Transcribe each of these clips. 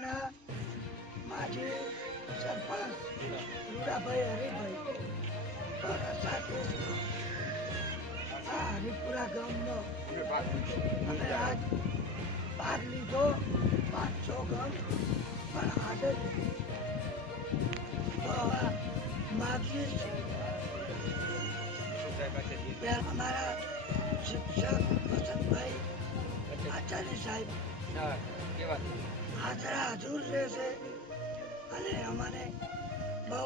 ગામના માજી સરપંચ રૂડાભાઈ હરિભાઈ સાથે આ હરિપુરા ગામનો અમે આજ ભાગ લીધો 500 ગામ પણ આજે માગીએ છીએ અમારા શિક્ષક વસંતભાઈ આચાર્ય સાહેબ હાજરા હજુર રહેશે અને અમને બહુ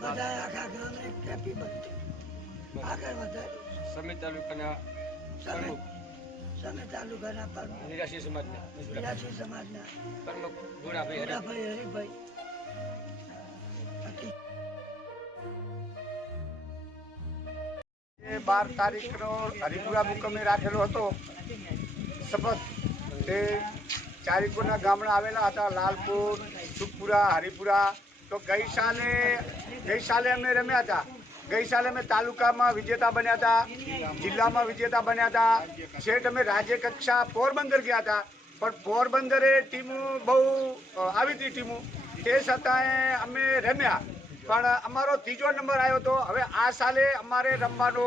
બધા આખા ગામને હેપી બર્થડે આગળ વધાર્યું. સમિત તાલુકાના સમિત તાલુકાના પ્રમુખ નિરાશી સમાજના પ્રમુખ રૂડાભાઈ હરિભાઈ 12 તારીખનો હરિપુરા મુકામે રાખેલો હતો શપથ. તે ચારેકોરના ગામડા આવેલા હતા, લાલપુર, સુખપુરા, હરિપુરા. તો ગઈ સાલે અમે રમ્યા હતા. ગઈ સાલે અમે તાલુકામાં વિજેતા બન્યા હતા, જિલ્લામાં વિજેતા બન્યા હતા. છેક અમે રાજ્ય કક્ષા પોરબંદર ગયા હતા, પણ પોરબંદરે ટીમો બહુ આવી હતી ટીમો, તે છતાંય અમે રમ્યા પણ અમારો 3જો નંબર આવ્યો હતો. હવે આ સાલે અમારે રમવાનો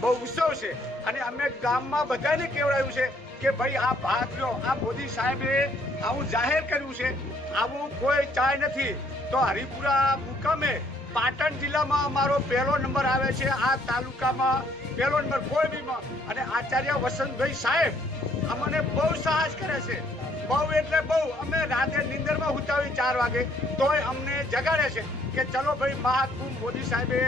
બહુ ઉત્સવ છે અને અમે ગામમાં બધાને કહેવડાવ્યું છે કે ભાઈ આ ભાગ લો. આ મોદી સાહેબે આવું જાહેર કર્યું છે, આવું કોઈ ચાય નથી. તો હરિપુરા મુકામે પાટણ જિલ્લામાં અમારો 1લો નંબર આવે છે, આ તાલુકામાં 1લો નંબર કોઈ બીમાં. અને આચાર્ય વસંતભાઈ સાહેબ અમને બહુ સાહસ કરે છે, બહુ એટલે બહુ. અમે રાતે નીંદરમાં ઉતાવી 4 વાગે તોય અમને જગાડે છે કે ચલો ભાઈ મહાત્મા મોદી સાહેબે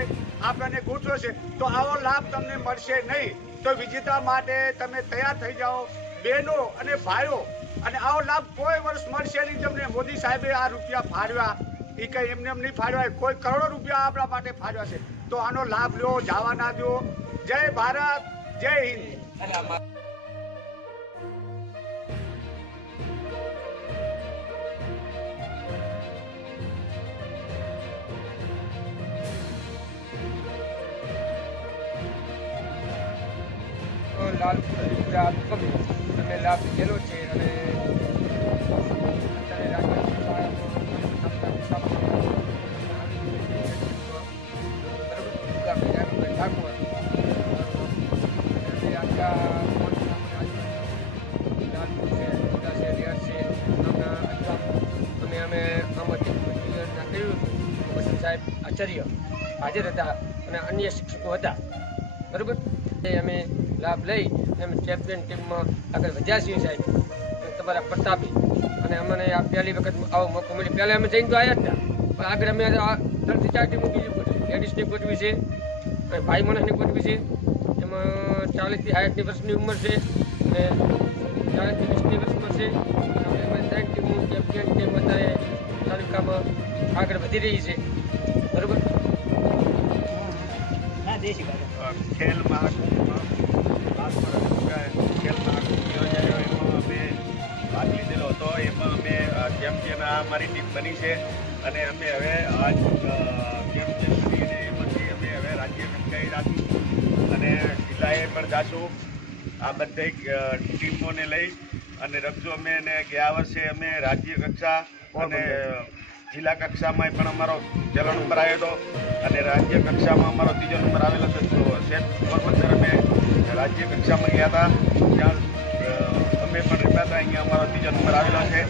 આપણને ગોઠવ્યો છે, તો આવો લાભ તમને મળશે નહીં. તો વિજેતા માટે તમે તૈયાર થઈ જાઓ બહેનો અને ભાઈઓ. અને આવો લાભ કોઈ વર્ષ મળશે નહીં તમને. મોદી સાહેબે આ રૂપિયા ફાળવ્યા એ કંઈ એમને એમ નહીં ફાળવ્યા, કોઈ કરોડો રૂપિયા આપણા માટે ફાળવ્યા છે. તો આનો લાભ લો, જવા ના દો. જય ભારત, જય હિન્દ. લાલપુર હરિપુરા મુકામે અમે લાભ લીધેલો છે અને સાહેબ આચાર્ય હાજર હતા અને અન્ય શિક્ષકો હતા, બરાબર. અમે લાભ લઈ અમે ચેમ્પિયન ટીમમાં આગળ વધ્યા છીએ સાહેબ, તમારા પ્રતાપી. અને અમને આ પહેલી વખત આવો મોકો મળ્યો. પહેલાં અમે જઈને તો આવ્યા હતા, પણ આગળ અમે 3 થી 4 ટીમો બીજી ગોઠવી, લેડીઝની ગોઠવી છે અને ભાઈ માણસની ગોઠવી છે. એમાં 40 થી 60 વર્ષની ઉંમર છે અને 40 થી 20 વર્ષમાં છે. અમે 3 ટીમો ચેમ્પિયન ટીમ અત્યારે તાલુકામાં આગળ વધી રહી છે, બરાબર. ખેલ મહાકુંભમાં ખેલ મહાકુંભ યોજાયો, એમાં અમે ભાગ લીધેલો હતો. એમાં અમે ચેમ્પિયન અમારી ટીમ બની છે અને અમે હવે આજ ચેમ્પિયન બનીને એમાંથી અમે હવે રાજ્ય કક્ષાએ રાખીશું અને જિલ્લાએ પણ જાશું. આ બધી ટીમોને લઈ અને રમશું અમે. અને ગયા વર્ષે અમે રાજ્ય કક્ષા અને જિલ્લા કક્ષામાં પણ અમારો 1લો નંબર આવ્યો હતો અને રાજ્ય કક્ષામાં અમારો 3જો નંબર આવેલો હતો. તો પોરબંદર અમે રાજ્ય કક્ષામાં ગયા હતા, ત્યાં અમે પણ રમ્યા હતા. અહીંયા અમારો 3જો નંબર આવેલો છે